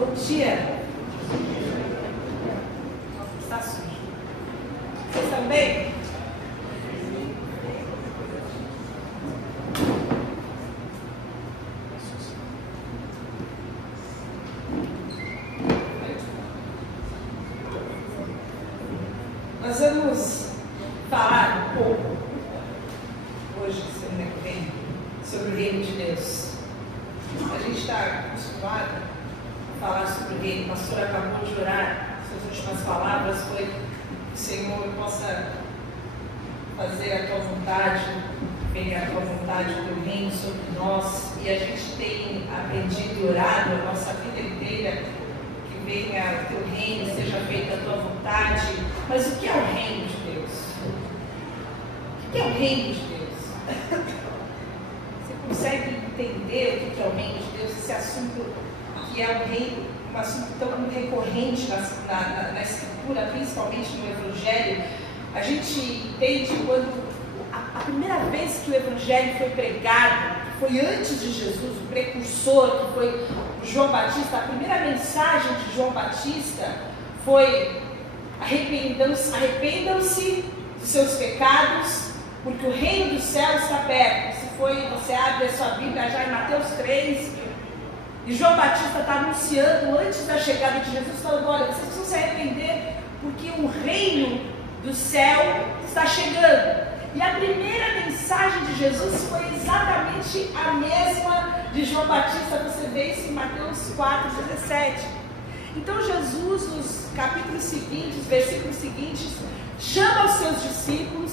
Bom dia. Está sujo. Vocês estão bem? Nós vamos falar um pouco, hoje, semana que vem, sobre o reino de Deus. A gente está acostumado a falar sobre o reino. O pastor acabou de orar, suas últimas palavras foi que o Senhor possa fazer a tua vontade, venha a tua vontade do reino sobre nós. E a gente tem aprendido e orado a nossa vida inteira, que venha o teu reino, seja feita a tua vontade. Mas o que é o reino de Deus? O que é o reino de Deus? Você consegue entender o que é o reino de Deus? Esse assunto que é um assunto tão recorrente na Escritura, principalmente no Evangelho. A gente entende quando a primeira vez que o Evangelho foi pregado, foi antes de Jesus, o precursor, que foi João Batista. A primeira mensagem de João Batista foi: arrependam-se dos seus pecados, porque o reino do céu está perto. Você abre a sua Bíblia já em Mateus 3, e João Batista está anunciando antes da chegada de Jesus, falando: olha, vocês precisam se arrepender, porque o reino do céu está chegando. E a primeira mensagem de Jesus foi exatamente a mesma de João Batista. Você vê isso em Mateus 4:17. Então Jesus, nos capítulos seguintes, versículos seguintes, chama os seus discípulos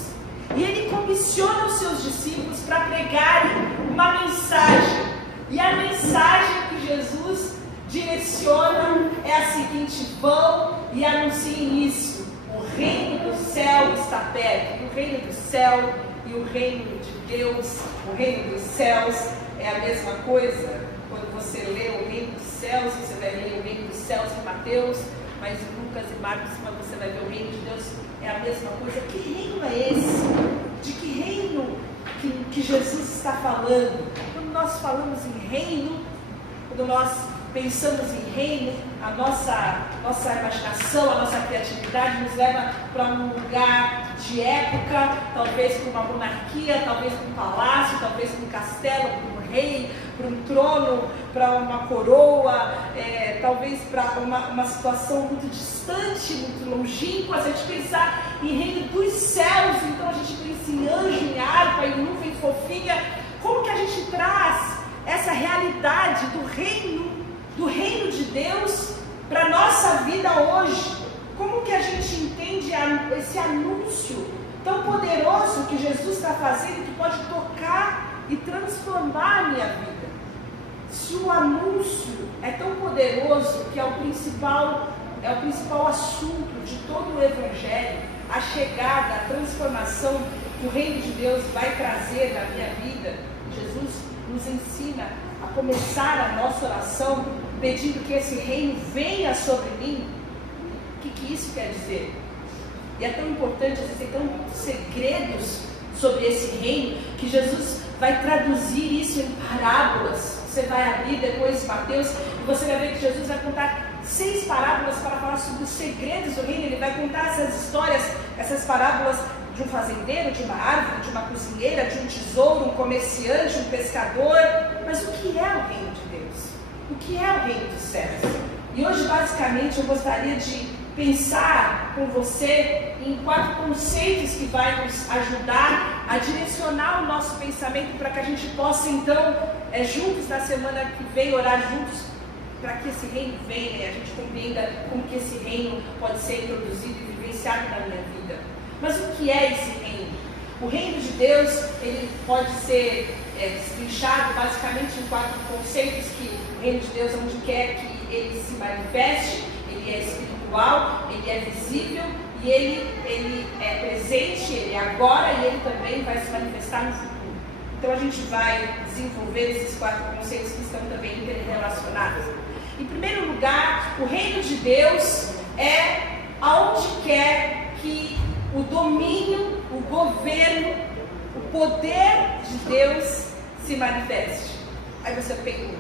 e ele comissiona os seus discípulos para pregarem uma mensagem. E a mensagem que Jesus direciona é a seguinte: vão e anunciem isso. O reino do céu está perto. O reino do céu e o reino de Deus, o reino dos céus é a mesma coisa. Quando você lê o reino dos céus, você vai ler o reino dos céus em Mateus, mas em Lucas e Marcos, quando você vai ver o reino de Deus, é a mesma coisa. Que reino é esse? De que reino que Jesus está falando? Quando nós falamos em reino, quando nós pensamos em reino, a nossa imaginação, a nossa criatividade nos leva para um lugar de época, talvez para uma monarquia, talvez para um palácio, talvez para um castelo, para um rei, para um trono, para uma coroa, talvez para uma situação muito distante, muito longínqua. Se a gente pensar em reino dos céus, então a gente pensa em anjo, em harpa, em nuvem fofinha. Como que a gente traz essa realidade do reino de Deus para a nossa vida hoje? Como que a gente entende esse anúncio tão poderoso que Jesus está fazendo, que pode tocar e transformar a minha vida? Se o anúncio é tão poderoso, que é o principal assunto de todo o Evangelho, a chegada, a transformação que o reino de Deus vai trazer na minha vida, Jesus nos ensina a começar a nossa oração pedindo que esse reino venha sobre mim. O que isso quer dizer? E é tão importante, existem tantos segredos sobre esse reino, que Jesus vai traduzir isso em parábolas. Você vai abrir depois Mateus e você vai ver que Jesus vai contar 6 parábolas para falar sobre os segredos do reino. Ele vai contar essas histórias, essas parábolas de um fazendeiro, de uma árvore, de uma cozinheira, de um tesouro, um comerciante, um pescador. Mas o que é o reino de Deus? O que é o reino dos céus? E hoje, basicamente, eu gostaria de pensar com você em 4 conceitos que vai nos ajudar a direcionar o nosso pensamento para que a gente possa, então, juntos, na semana que vem, orar juntos para que esse reino venha e a gente compreenda como que esse reino pode ser introduzido e vivenciado na minha vida. Mas o que é esse reino? O reino de Deus, ele pode ser destrinchado basicamente em 4 conceitos: que o reino de Deus é onde quer que ele se manifeste, ele é espiritual, ele é visível, e ele é presente, ele é agora, e ele também vai se manifestar no futuro. Então a gente vai desenvolver esses 4 conceitos que estão também interrelacionados. Em primeiro lugar, o reino de Deus é aonde quer que o domínio, o governo, o poder de Deus se manifeste. Aí você pergunta: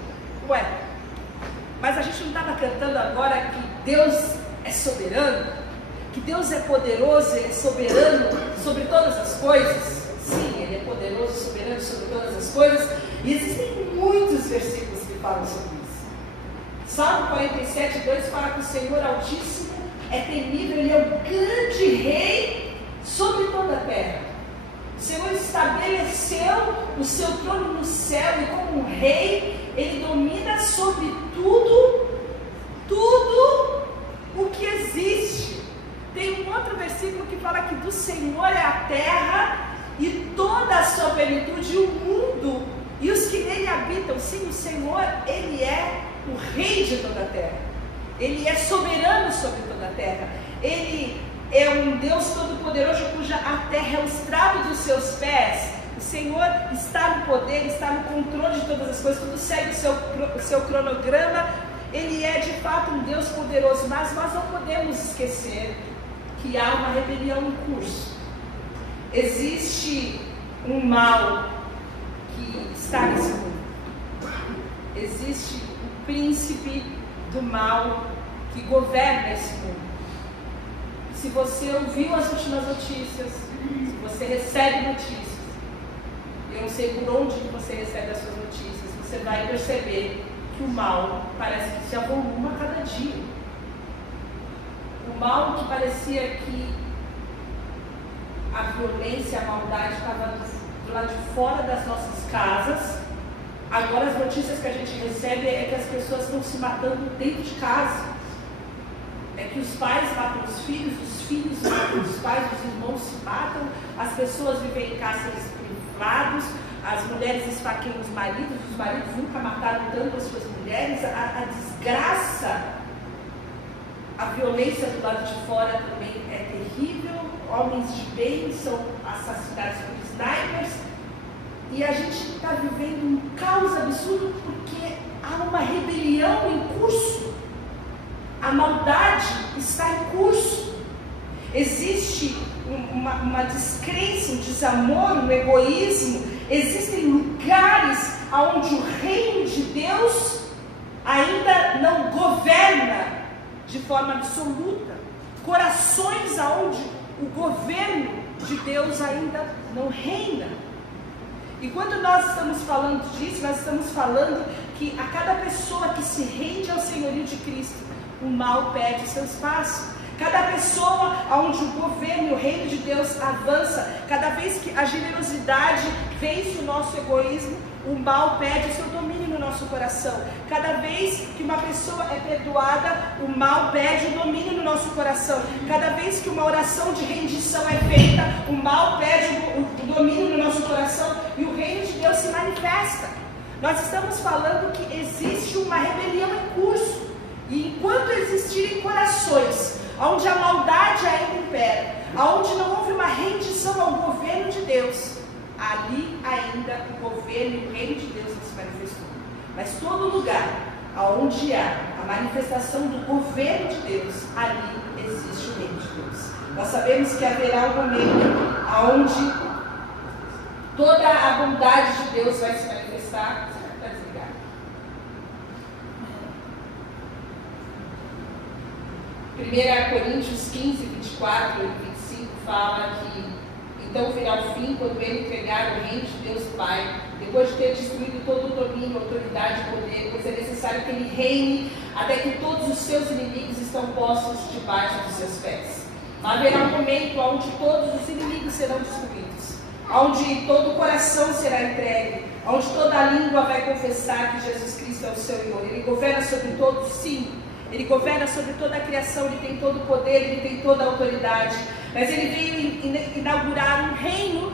ué, mas Mas a gente não estava cantando agora que Deus é soberano? Que Deus é poderoso, Ele é soberano sobre todas as coisas? Sim, Ele é poderoso e soberano sobre todas as coisas. E existem muitos versículos que falam sobre isso. Salmo 47:2 fala que o Senhor Altíssimo é temível, Ele é o grande rei sobre toda a terra. O Senhor estabeleceu o seu trono no céu e como um rei, Ele domina sobre tudo o que existe. Tem um outro versículo que fala que do Senhor é a terra e toda a sua plenitude, e o mundo e os que nele habitam. Sim, o Senhor, Ele é o rei de toda a terra. Ele é soberano sobre toda a terra. Ele é um Deus todo-poderoso cuja a terra é o estrado dos seus pés. O Senhor está no poder, está no controle de todas as coisas, tudo segue o seu cronograma. Ele é de fato um Deus poderoso, mas nós não podemos esquecer que há uma rebelião em curso. Existe um mal que está nesse mundo. Existe o príncipe do mal que governa esse mundo. Se você ouviu as últimas notícias, se você recebe notícias, eu não sei por onde que você recebe as suas notícias, você vai perceber que o mal parece que se avoluma a cada dia. O mal que parecia que a violência, a maldade estava do lado de fora das nossas casas, agora as notícias que a gente recebe é que as pessoas estão se matando dentro de casa. É que os pais matam os filhos matam os pais, os irmãos se matam, as pessoas vivem em cárceres privados, as mulheres esfaqueiam os maridos nunca mataram tanto as suas mulheres, a desgraça, a violência do lado de fora também é terrível, homens de bem são assassinados por snipers, e a gente está vivendo um caos absurdo porque há uma rebelião em curso. A maldade está em curso. Existe uma descrença, um desamor, um egoísmo. Existem lugares onde o reino de Deus ainda não governa de forma absoluta. Corações onde o governo de Deus ainda não reina. E quando nós estamos falando disso, nós estamos falando que a cada pessoa que se rende ao senhorio de Cristo, o mal perde seu espaço. Cada pessoa onde o governo e o reino de Deus avança, cada vez que a generosidade vence o nosso egoísmo, o mal perde o seu domínio no nosso coração. Cada vez que uma pessoa é perdoada, o mal perde o domínio no nosso coração. Cada vez que uma oração de rendição é feita, o mal perde o domínio no nosso coração e o reino de Deus se manifesta. Nós estamos falando que existe uma rebelião em curso. E enquanto existirem corações onde a maldade ainda impera, onde não houve uma rendição ao governo de Deus, ali ainda o governo e o reino de Deus não se manifestou. Mas todo lugar onde há a manifestação do governo de Deus, ali existe o reino de Deus. Nós sabemos que haverá um momento onde toda a bondade de Deus vai se manifestar. 1 Coríntios 15, 24 e 25 fala que então virá o fim quando ele entregar o reino de Deus Pai, depois de ter destruído todo o domínio, autoridade e poder, pois é necessário que ele reine até que todos os seus inimigos estão postos debaixo dos seus pés. Haverá um momento onde todos os inimigos serão destruídos, onde todo o coração será entregue, onde toda a língua vai confessar que Jesus Cristo é o Senhor. Ele governa sobre todos, sim. Ele governa sobre toda a criação, Ele tem todo o poder, Ele tem toda a autoridade. Mas Ele veio inaugurar um reino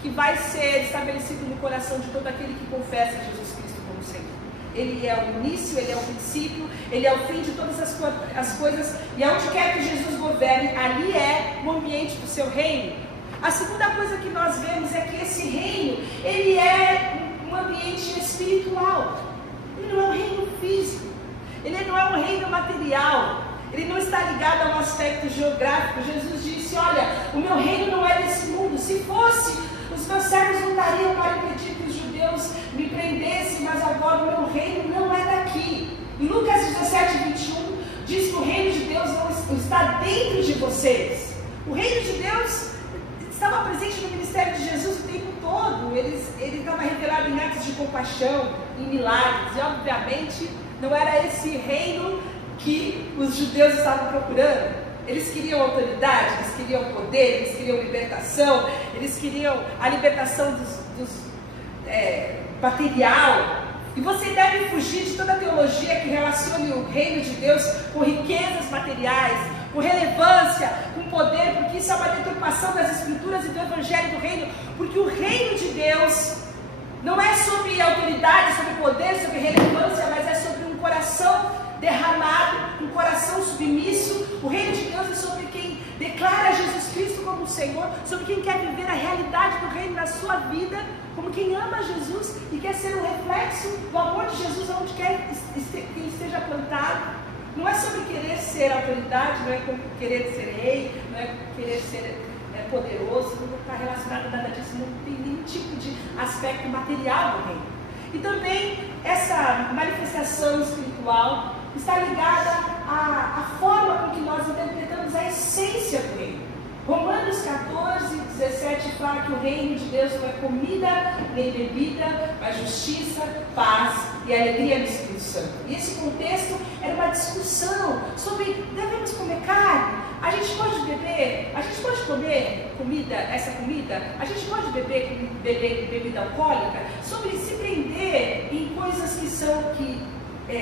que vai ser estabelecido no coração de todo aquele que confessa Jesus Cristo como Senhor. Ele é o início, Ele é o princípio, Ele é o fim de todas as coisas. E aonde quer que Jesus governe, ali é o ambiente do seu reino. A segunda coisa que nós vemos é que esse reino, ele é um ambiente espiritual. Ele não é um reino físico. Ele não é um reino material, ele não está ligado a um aspecto geográfico. Jesus disse, olha, o meu reino não é desse mundo. Se fosse, os meus servos lutariam para impedir que os judeus me prendessem, mas agora o meu reino não é daqui. Em Lucas diz que o reino de Deus não está dentro de vocês. O reino de Deus estava presente no ministério de Jesus o tempo todo. Ele estava revelado em atos de compaixão, em milagres, e obviamente não era esse reino que os judeus estavam procurando. Eles queriam autoridade, eles queriam poder, eles queriam libertação, eles queriam a libertação material. E você deve fugir de toda teologia que relacione o reino de Deus com riquezas materiais, com relevância, com poder, porque isso é uma deturpação das escrituras e do evangelho do reino, porque o reino de Deus não é sobre autoridade, sobre poder, sobre relevância, mas é sobre um coração derramado, um coração submisso. O reino de Deus é sobre quem declara Jesus Cristo como Senhor, sobre quem quer viver a realidade do reino na sua vida, como quem ama Jesus e quer ser um reflexo do amor de Jesus onde quer que esteja plantado. Não é sobre querer ser autoridade, não é querer ser rei, não é querer ser poderoso, não está relacionado a nada disso, não tem nenhum tipo de aspecto material do reino. E também essa manifestação espiritual está ligada à forma com que nós interpretamos a essência do reino. Romanos 14, 17 fala que o reino de Deus não é comida nem bebida, mas justiça, paz e alegria no Espírito Santo. E esse contexto era uma discussão sobre: devemos comer carne? A gente pode beber? A gente pode comer essa comida? A gente pode beber bebida alcoólica? Sobre se prender em coisas que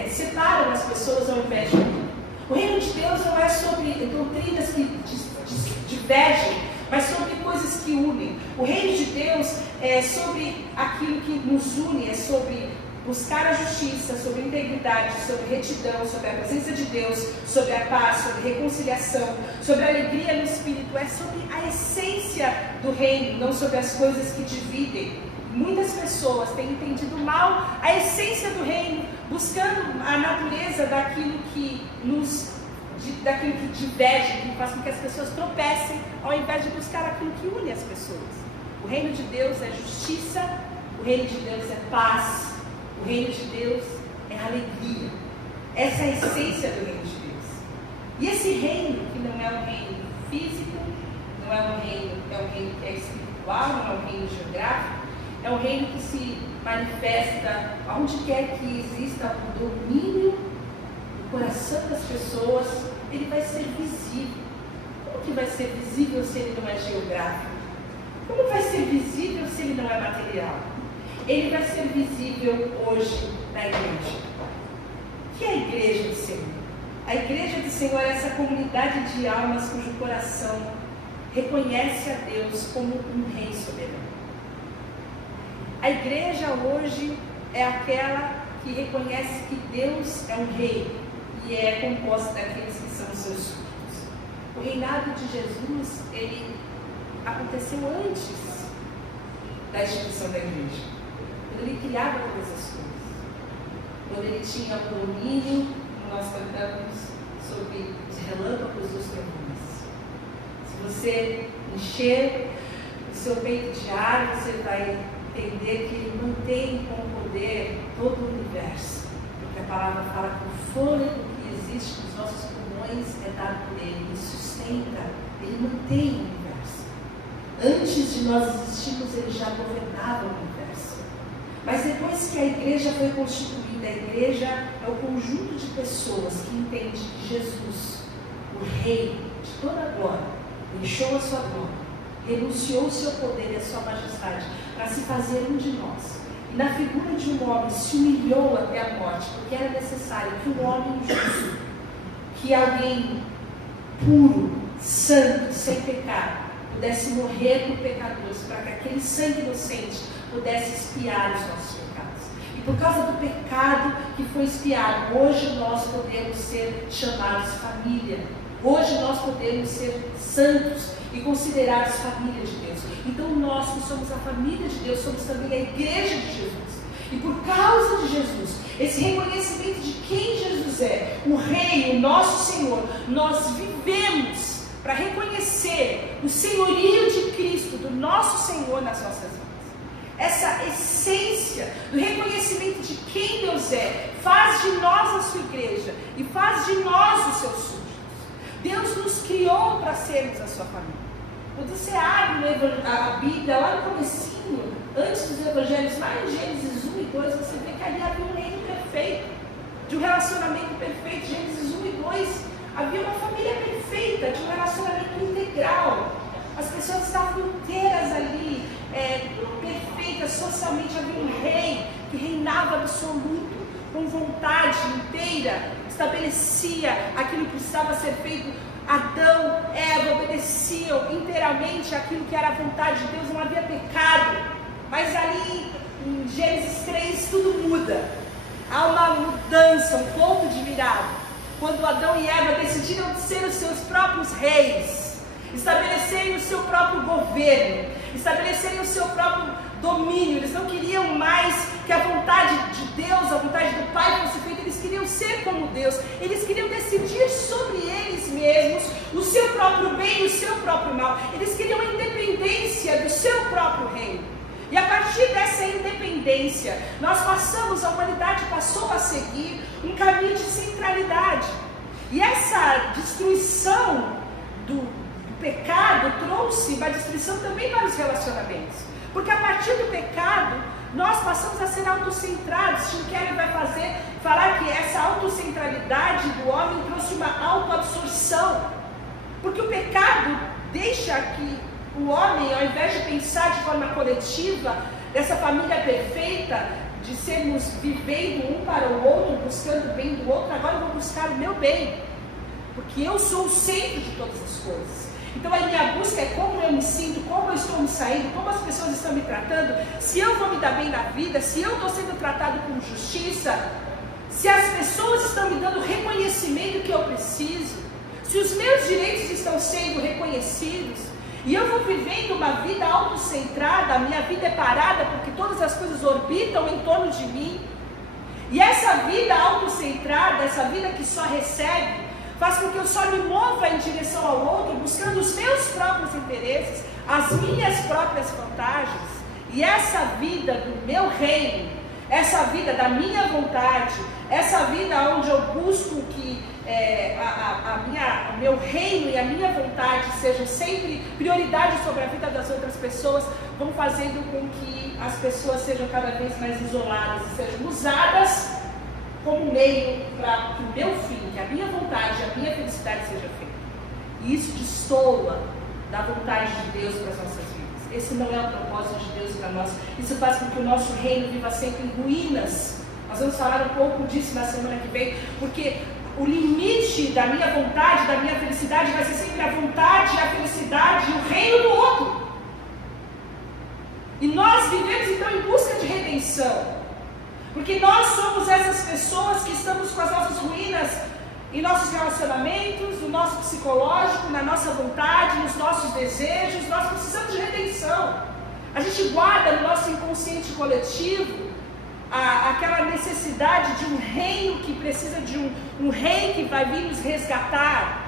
separam as pessoas ao invés de unir. O reino de Deus não é sobre doutrinas que divergem, mas sobre coisas que unem. O reino de Deus é sobre aquilo que nos une, é sobre buscar a justiça, sobre a integridade, sobre retidão, sobre a presença de Deus, sobre a paz, sobre reconciliação, sobre a alegria no Espírito. É sobre a essência do reino, não sobre as coisas que dividem. Muitas pessoas têm entendido mal a essência do reino, buscando a natureza daquilo que diverge, que faz com que as pessoas tropecem, ao invés de buscar aquilo que une as pessoas. O reino de Deus é justiça, o reino de Deus é paz, o reino de Deus é alegria. Essa é a essência do reino de Deus. E esse reino, que não é um reino físico, não é um reino que é espiritual, não é um reino geográfico, é um reino que se manifesta onde quer que exista o domínio do coração das pessoas. Ele vai ser visível. Como que vai ser visível se ele não é geográfico? Como vai ser visível se ele não é material? Ele vai ser visível hoje na igreja. O que é a igreja do Senhor? A igreja do Senhor é essa comunidade de almas cujo coração reconhece a Deus como um rei soberano. A igreja hoje é aquela que reconhece que Deus é um rei e é composta daqueles que são seus súditos. O reinado de Jesus, ele aconteceu antes da instituição da igreja, quando ele criava todas as coisas, quando ele tinha o domínio, como nós cantamos, sobre os relâmpagos dos trovões. Se você encher o seu peito de ar, você vai entender que ele mantém com poder todo o universo, porque a palavra fala que o fôlego que existe nos nossos pulmões é dado por ele, ele sustenta, ele mantém o universo. Antes de nós existirmos, ele já governava o universo. Mas depois que a igreja foi constituída, a igreja é o conjunto de pessoas que entende que Jesus, o Rei de toda a glória, deixou a sua glória, renunciou o seu poder e a sua majestade para se fazer um de nós. E na figura de um homem se humilhou até a morte, porque era necessário que um homem justo, que alguém puro, santo, sem pecado, pudesse morrer por pecadores, para que aquele sangue inocente pudesse expiar os nossos pecados. E por causa do pecado que foi expiado, hoje nós podemos ser chamados família. Hoje nós podemos ser santos e considerados família de Deus. Então nós que somos a família de Deus, somos também a igreja de Jesus. E por causa de Jesus, esse reconhecimento de quem Jesus é, o Rei, o nosso Senhor, nós vivemos para reconhecer o senhorio de Cristo, do nosso Senhor nas nossas vidas. Essa essência do reconhecimento de quem Deus é, faz de nós a sua igreja. E e faz de nós os seus súditos. Deus nos criou para sermos a sua família. Quando você abre a Bíblia, lá no comecinho, antes dos evangelhos, lá em Gênesis 1 e 2, você vê que ali havia um reino perfeito, de um relacionamento perfeito. Gênesis 1 e 2, havia uma família perfeita, de um relacionamento integral. As pessoas estavam inteiras ali, perfeitas socialmente. Havia um rei que reinava absoluto, com vontade inteira, estabelecia aquilo que precisava ser feito. Adão, Eva obedeciam inteiramente aquilo que era a vontade de Deus, não havia pecado. Mas ali em Gênesis 3 tudo muda. Há uma mudança, um ponto de virada, quando Adão e Eva decidiram ser os seus próprios reis, estabelecerem o seu próprio governo, estabelecerem o seu próprio domínio. Eles não queriam mais que a vontade de Deus, a vontade do Pai fosse feita. Eles queriam ser como Deus. Eles queriam decidir sobre eles mesmos o seu próprio bem e o seu próprio mal. Eles queriam a independência do seu próprio reino. E a partir dessa independência, a humanidade passou a seguir um caminho de centralidade. E essa destruição do pecado trouxe uma destruição também para os relacionamentos. Porque a partir do pecado, nós passamos a ser autocentrados. Tim Keller vai falar que essa autocentralidade do homem trouxe uma autoabsorção. Porque o pecado deixa que o homem, ao invés de pensar de forma coletiva, dessa família perfeita, de sermos vivendo um para o outro, buscando o bem do outro, agora eu vou buscar o meu bem. Porque eu sou o centro de todas as coisas. Então a minha busca é como eu me sinto, como eu estou me saindo, como as pessoas estão me tratando, se eu vou me dar bem na vida, se eu estou sendo tratado com justiça, se as pessoas estão me dando o reconhecimento que eu preciso, se os meus direitos estão sendo reconhecidos, e eu vou vivendo uma vida autocentrada, a minha vida é parada porque todas as coisas orbitam em torno de mim, e essa vida autocentrada, essa vida que só recebe, faz com que eu só me mova em direção ao outro, buscando os meus próprios interesses, as minhas próprias vantagens. E essa vida do meu reino, essa vida da minha vontade, essa vida onde eu busco que o meu reino e a minha vontade sejam sempre prioridade sobre a vida das outras pessoas, vão fazendo com que as pessoas sejam cada vez mais isoladas e sejam usadas como meio para que o meu fim, que a minha vontade, a minha felicidade seja feita. E isso destoa da vontade de Deus para as nossas vidas. Esse não é o propósito de Deus para nós. Isso faz com que o nosso reino viva sempre em ruínas. Nós vamos falar um pouco disso na semana que vem, porque o limite da minha vontade, da minha felicidade, vai ser sempre a vontade, a felicidade e o reino do outro. E nós vivemos então em busca de redenção. Porque nós somos essas pessoas que estamos com as nossas ruínas em nossos relacionamentos, no nosso psicológico, na nossa vontade, nos nossos desejos. Nós precisamos de redenção. A gente guarda no nosso inconsciente coletivo aquela necessidade de um reino que precisa de um rei que vai vir nos resgatar.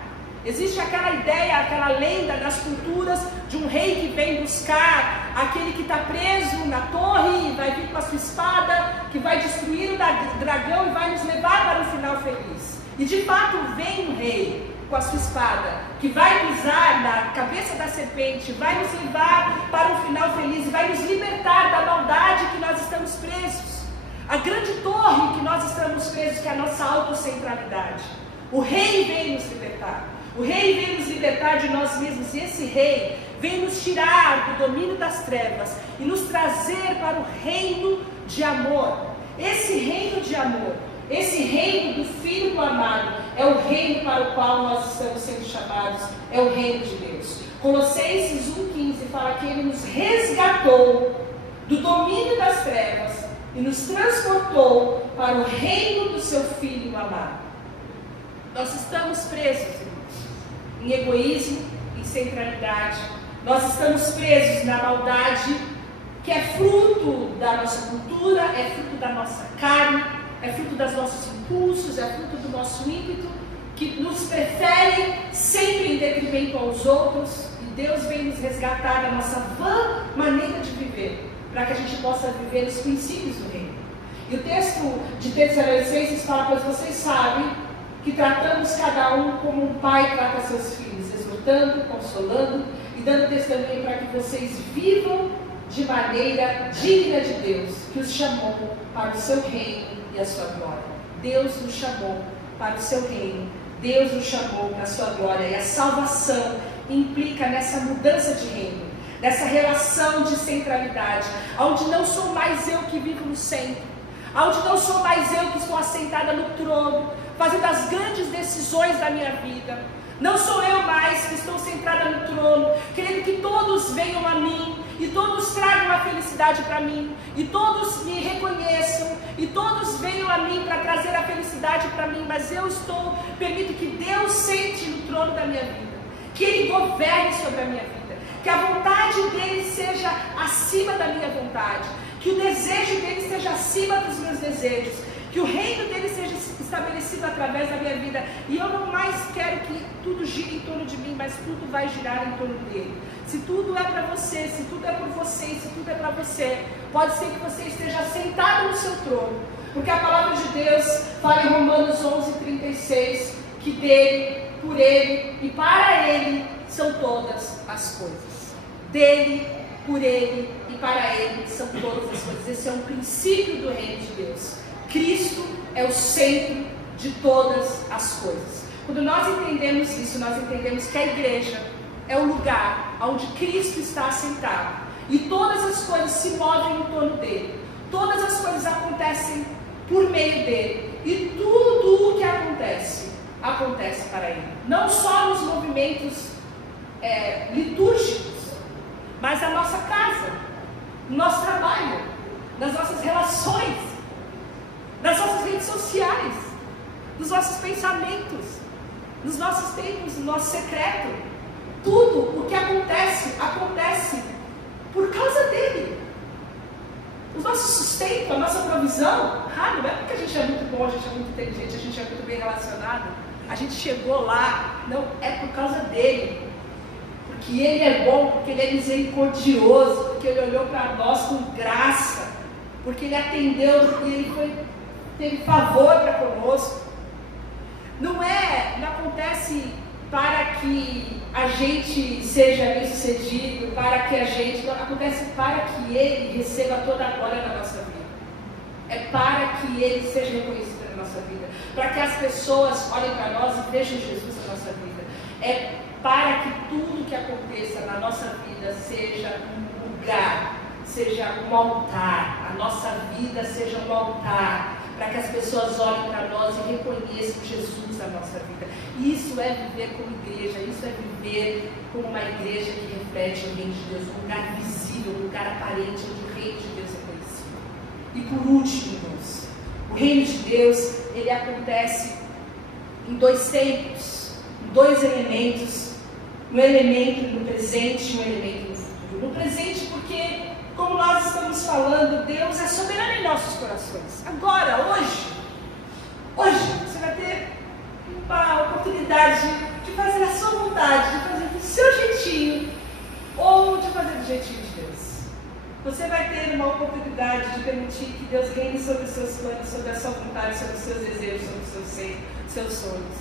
Existe aquela ideia, aquela lenda das culturas de um rei que vem buscar aquele que está preso na torre e vai vir com a sua espada, que vai destruir o dragão e vai nos levar para um final feliz. E de fato vem um rei com a sua espada, que vai pisar na cabeça da serpente, vai nos levar para um final feliz e vai nos libertar da maldade que nós estamos presos. A grande torre que nós estamos presos, que é a nossa autocentralidade. O rei vem nos libertar. O rei vem nos libertar de nós mesmos, e esse rei vem nos tirar do domínio das trevas e nos trazer para o reino de amor. Esse reino de amor, esse reino do Filho do Amado, é o reino para o qual nós estamos sendo chamados, é o reino de Deus. Colossenses 1,15 fala que Ele nos resgatou do domínio das trevas e nos transportou para o reino do Seu Filho amado. Nós estamos presos em egoísmo, em centralidade. Nós estamos presos na maldade, que é fruto da nossa cultura, é fruto da nossa carne, é fruto dos nossos impulsos, é fruto do nosso ímpeto, que nos prefere sempre em detrimento aos outros. E Deus vem nos resgatar da nossa vã maneira de viver, para que a gente possa viver os princípios do reino. E o texto de Tessalonicenses fala: pois vocês sabem que tratamos cada um como um pai trata seus filhos, exortando, consolando e dando testemunho para que vocês vivam de maneira digna de Deus, que os chamou para o seu reino e a sua glória. Deus nos chamou para o seu reino, Deus nos chamou para a sua glória, e a salvação implica nessa mudança de reino, nessa relação de centralidade, onde não sou mais eu que vivo no centro, onde não sou mais eu que estou assentada no trono, fazendo as grandes decisões da minha vida. Não sou eu mais que estou centrada no trono, querendo que todos venham a mim, e todos tragam a felicidade para mim, e todos me reconheçam, e todos venham a mim para trazer a felicidade para mim, mas eu permito que Deus sente no trono da minha vida, que Ele governe sobre a minha vida, que a vontade dEle seja acima da minha vontade, que o desejo dEle seja acima dos meus desejos, que o reino dEle seja estabelecido através da minha vida, e eu não mais quero que tudo gire em torno de mim, mas tudo vai girar em torno dEle. Se tudo é para você, se tudo é por você, se tudo é para você, pode ser que você esteja sentado no seu trono, porque a palavra de Deus fala em Romanos 11:36, que dele, por ele e para ele são todas as coisas. Dele, por ele e para ele são todas as coisas. Esse é um princípio do reino de Deus. Cristo é o centro de todas as coisas. Quando nós entendemos isso, nós entendemos que a igreja é o lugar onde Cristo está assentado, e todas as coisas se movem em torno dele, todas as coisas acontecem por meio dele, e tudo o que acontece para ele, não só nos movimentos litúrgicos, mas na nossa casa, no nosso trabalho, nas nossas relações, nas nossas redes sociais, nos nossos pensamentos, nos nossos tempos, no nosso secreto. Tudo o que acontece por causa dele. O nosso sustento, a nossa provisão, não é porque a gente é muito bom, a gente é muito inteligente, a gente é muito bem relacionado, a gente chegou lá, não, é por causa dele, porque ele é bom, porque ele é misericordioso, porque ele olhou para nós com graça, porque ele atendeu e ele teve favor para conosco. Não acontece para que a gente seja bem sucedido, acontece para que ele receba toda a glória na nossa vida. É para que ele seja reconhecido na nossa vida, para que as pessoas olhem para nós e vejam Jesus na nossa vida. É para que tudo que aconteça na nossa vida seja um lugar, seja um altar, a nossa vida seja um altar, para que as pessoas olhem para nós e reconheçam Jesus na nossa vida. Isso é viver como igreja, isso é viver como uma igreja que reflete o reino de Deus, um lugar visível, um lugar aparente, onde o reino de Deus é conhecido. E por último, irmãos, o reino de Deus, ele acontece em dois tempos, em dois elementos, um elemento no presente e um elemento no futuro. No presente, porque, como nós estamos falando, Deus é soberano em nossos corações. Agora, hoje, você vai ter uma oportunidade de fazer a sua vontade, de fazer do seu jeitinho, ou de fazer do jeitinho de Deus. Você vai ter uma oportunidade de permitir que Deus reine sobre os seus planos, sobre a sua vontade, sobre os seus desejos, sobre os seus sonhos.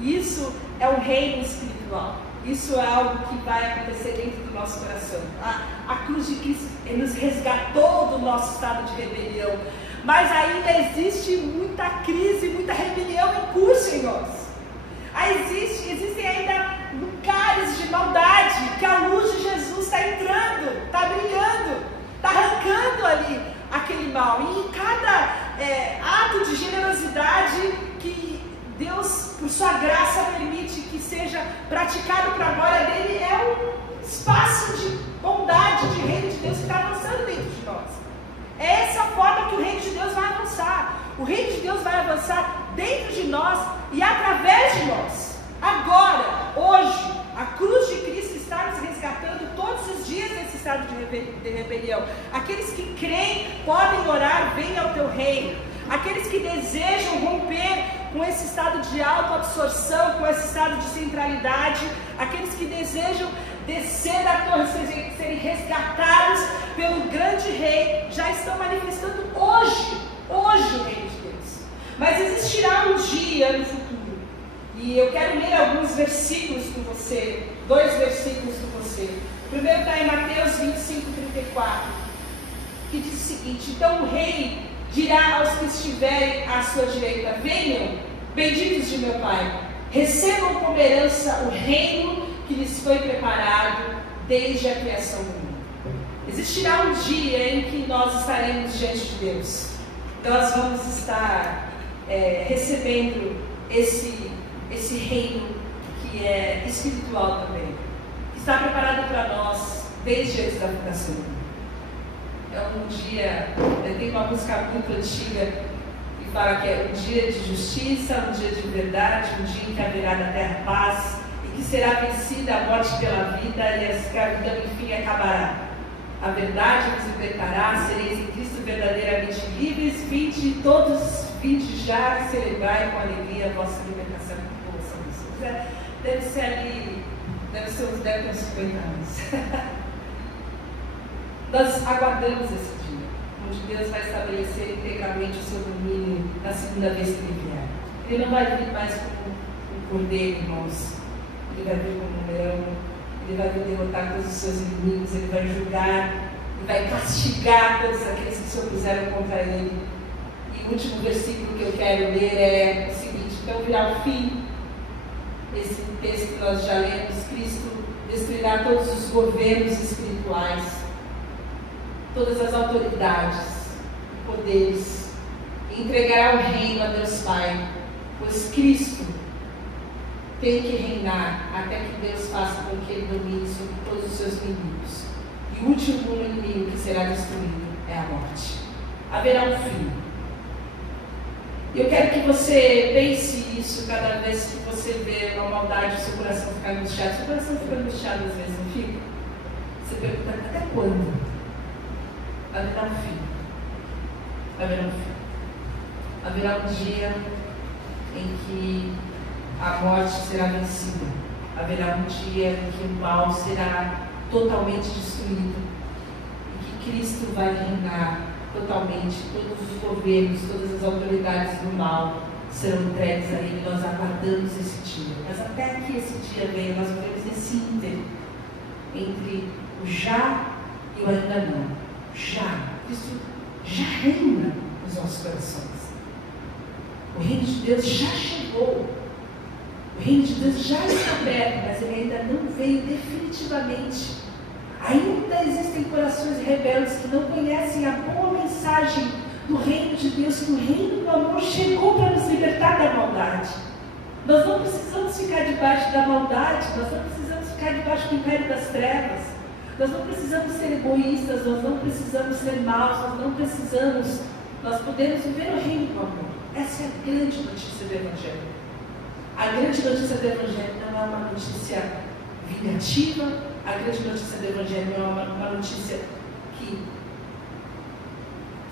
Isso é um reino espiritual. Isso é algo que vai acontecer dentro do nosso coração. A cruz de Cristo nos resgatou do nosso estado de rebelião, mas ainda existe muita crise, muita rebelião em curso em nós. Existem ainda lugares de maldade que a luz de Jesus está entrando, está brilhando, está arrancando ali aquele mal. E em cada ato de generosidade que Deus, por sua graça, permite que seja praticado para a glória dele, é um espaço de bondade, de reino de Deus que está avançando dentro de nós. É essa forma que o reino de Deus vai avançar. O reino de Deus vai avançar dentro de nós e através de nós. Agora, hoje, a cruz de Cristo está nos resgatando todos os dias desse estado de rebelião. Aqueles que creem podem orar, venha ao teu reino. Aqueles que desejam romper com esse estado de autoabsorção, com esse estado de centralidade, aqueles que desejam descer da torre, serem resgatados pelo grande rei, já estão manifestando hoje o reino de Deus. Mas existirá um dia no futuro E eu quero ler alguns versículos com você, 2 versículos com você. O primeiro está em Mateus 25:34, que diz o seguinte: então o rei dirá aos que estiverem à sua direita: venham, benditos de meu Pai, recebam como herança o reino que lhes foi preparado desde a criação do mundo. Existirá um dia em que nós estaremos diante de Deus. Nós vamos estar recebendo esse reino que é espiritual também, que está preparado para nós desde antes da fundação do mundo. É um dia, tem uma música muito antiga que fala que é um dia de justiça, um dia de verdade, um dia em que haverá na terra paz, e que será vencida a morte pela vida e a escravidão enfim acabará. A verdade vos libertará, sereis em Cristo verdadeiramente livres, vinde já, celebrai com alegria a vossa libertação com povo São Jesus. Deve ser ali, deve ter uns 50 anos. Nós aguardamos esse dia, onde Deus vai estabelecer integralmente o seu domínio na segunda vez que Ele vier. Ele não vai vir mais como um cordeiro, irmãos. Ele vai vir como um leão. Ele vai vir derrotar todos os seus inimigos. Ele vai julgar, Ele vai castigar todos aqueles que se opuseram contra Ele. E o último versículo que eu quero ler é o seguinte: então virá o fim. Esse texto que nós já lemos: Cristo destruirá todos os governos espirituais, todas as autoridades, poderes, e entregará o reino a Deus Pai, pois Cristo tem que reinar até que Deus faça com que Ele domine sobre todos os seus inimigos. E o último inimigo que será destruído é a morte. Haverá um fim. Eu quero que você pense isso cada vez que você vê uma maldade, o seu coração ficar angustiado. Seu coração fica angustiado às vezes, não fica? Você pergunta: até quando? Haverá um fim. Haverá um fim. Haverá um dia em que a morte será vencida. Haverá um dia em que o mal será totalmente destruído. E que Cristo vai reinar totalmente. Todos os governos, todas as autoridades do mal serão entregues a Ele. Nós aguardamos esse dia. Mas até que esse dia venha, nós vivemos esse ínterim entre o já e o ainda não. Já. Cristo já reina nos nossos corações. O reino de Deus já chegou. O reino de Deus já está perto, mas ele ainda não veio definitivamente. Ainda existem corações rebeldes que não conhecem a boa mensagem do reino de Deus, que o reino do amor chegou para nos libertar da maldade. Nós não precisamos ficar debaixo da maldade, nós não precisamos ficar debaixo do império das trevas. Nós não precisamos ser egoístas, nós não precisamos ser maus, nós podemos viver o reino do amor. Essa é a grande notícia do Evangelho. A grande notícia do Evangelho não é uma notícia vingativa, a grande notícia do Evangelho não é uma notícia que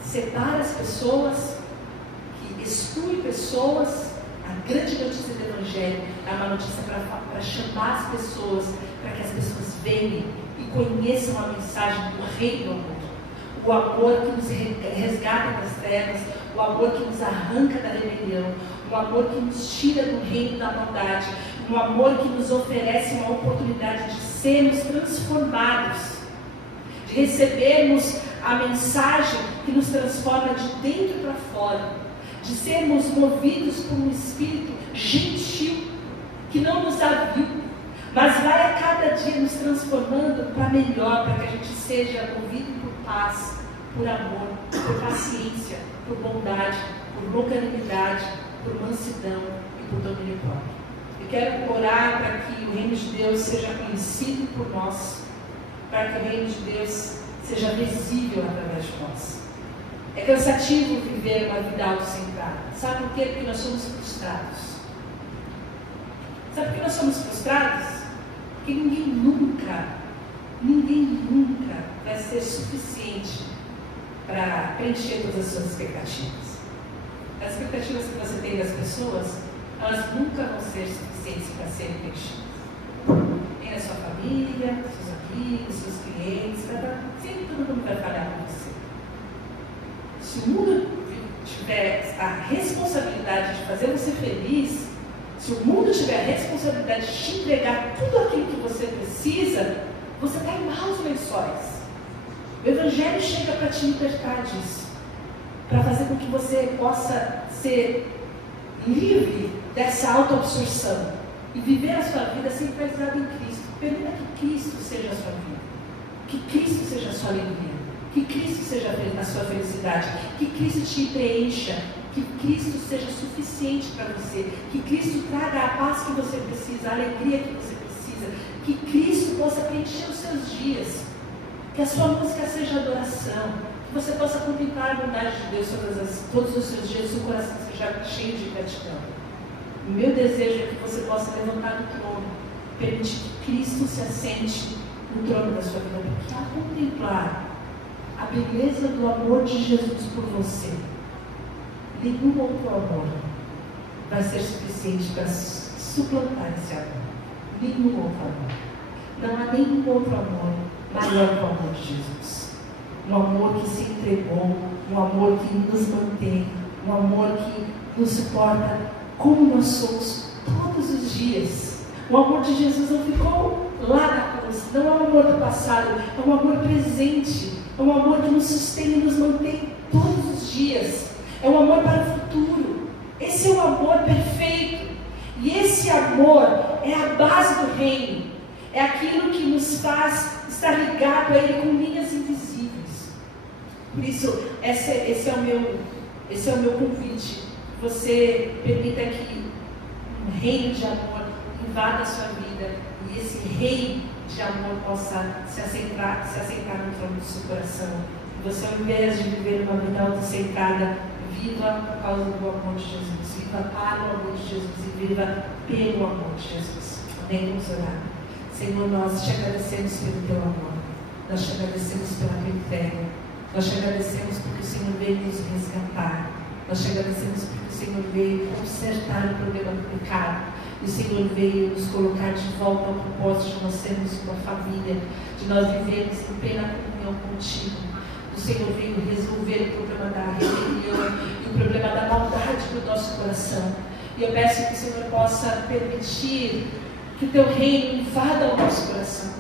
separa as pessoas, que exclui pessoas. A grande notícia do Evangelho é uma notícia para chamar as pessoas, para que as pessoas venham e conheçam a mensagem do reino do amor. O amor que nos resgata das trevas, o amor que nos arranca da rebelião, o amor que nos tira do reino da maldade, um amor que nos oferece uma oportunidade de sermos transformados, de recebermos a mensagem que nos transforma de dentro para fora, de sermos movidos por um espírito gentil, que não nos aviu, mas vai a cada dia nos transformando para melhor, para que a gente seja movido por paz, por amor, por paciência, por bondade, por longanimidade, por mansidão e por domínio próprio. Eu quero orar para que o reino de Deus seja conhecido por nós, para que o reino de Deus seja visível através de nós. É cansativo viver uma vida autocentrada. Sabe por quê? Porque nós somos frustrados. Sabe por que nós somos frustrados? Porque ninguém nunca vai ser suficiente para preencher todas as suas expectativas. As expectativas que você tem das pessoas, elas nunca vão ser suficientes para serem preenchidas. Nem na sua família, seus amigos, seus clientes, sempre todo mundo vai falhar com você. Se o mundo tiver a responsabilidade de fazer você feliz, se Se o mundo tiver a responsabilidade de te entregar tudo aquilo que você precisa, você está em maus lençóis. O Evangelho chega para te libertar disso, para fazer com que você possa ser livre dessa autoabsorção e viver a sua vida centralizada em Cristo. Permita que Cristo seja a sua vida, que Cristo seja a sua alegria, que Cristo seja a sua felicidade, que Cristo te preencha, que Cristo seja suficiente para você, que Cristo traga a paz que você precisa, a alegria que você precisa, que Cristo possa preencher os seus dias, que a sua música seja adoração, que você possa contemplar a bondade de Deus todos os seus dias, seu coração seja cheio de gratidão. O meu desejo é que você possa levantar do trono, permitir que Cristo se assente no trono da sua vida, porque ao contemplar a beleza do amor de Jesus por você, nenhum outro amor vai ser suficiente para suplantar esse amor. Nenhum outro amor. Não há nenhum outro amor maior que o amor de Jesus. Um amor que se entregou, um amor que nos mantém, um amor que nos suporta como nós somos todos os dias. O amor de Jesus não ficou lá na cruz, não é um amor do passado, é um amor presente, é um amor que nos sustém e nos mantém todos os dias. É um amor para o futuro. Esse é o amor perfeito. E esse amor é a base do reino. É aquilo que nos faz estar ligado a Ele com linhas invisíveis. Por isso, esse é o meu convite. Você permita que um reino de amor invada a sua vida. E esse reino de amor possa se assentar no trono do seu coração. E você, ao invés de viver uma vida autocentrada, viva por causa do amor de Jesus, viva para o amor de Jesus e viva pelo amor de Jesus. Amém? Vamos orar. Senhor, nós te agradecemos pelo teu amor, nós te agradecemos pela tua entrega, nós te agradecemos porque o Senhor veio nos resgatar, nós te agradecemos porque o Senhor veio consertar o problema do pecado, e o Senhor veio nos colocar de volta ao propósito de nós sermos uma família, de nós vivermos em plena comunhão contigo. O Senhor veio resolver o problema da rebelião e o problema da maldade do nosso coração. E eu peço que o Senhor possa permitir que o teu reino invada o nosso coração.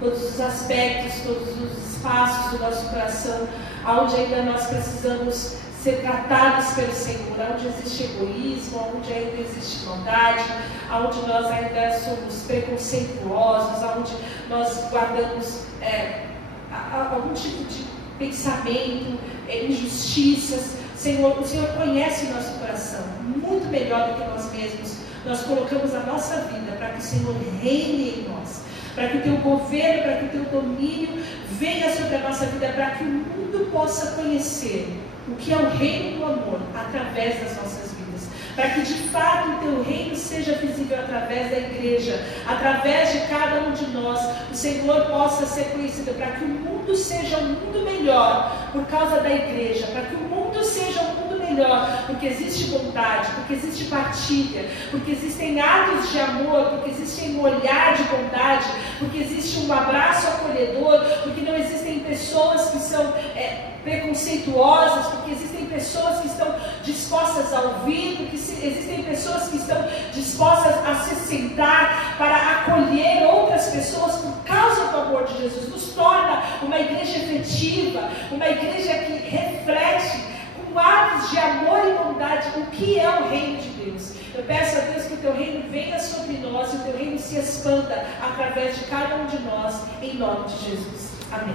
Todos os aspectos, todos os espaços do nosso coração, onde ainda nós precisamos ser tratados pelo Senhor, onde existe egoísmo, onde ainda existe maldade, onde nós ainda somos preconceituosos, onde nós guardamos algum tipo de pensamento, injustiças. Senhor, o Senhor conhece o nosso coração muito melhor do que nós mesmos. Nós colocamos a nossa vida para que o Senhor reine em nós, para que o teu governo, para que o teu domínio venha sobre a nossa vida, para que o mundo possa conhecer o que é o reino do amor através das nossas vidas, para que de fato o teu reino seja visível através da igreja, através de cada um de nós, o Senhor possa ser conhecido, para que o mundo seja um mundo melhor por causa da igreja, para que o mundo seja um mundo melhor, porque existe bondade, porque existe partilha, porque existem atos de amor, porque existe um olhar de bondade, porque existe um abraço acolhedor, porque não existem pessoas que são preconceituosas, porque existem pessoas que estão dispostas a ouvir, porque existem pessoas que estão dispostas a se sentar para acolher outras pessoas por causa do amor de Jesus. Nos torna uma igreja efetiva, uma igreja que reflete com atos de amor e bondade o que é o reino de Deus. Eu peço a Deus que o teu reino venha sobre nós e o teu reino se expanda através de cada um de nós, em nome de Jesus. Amém.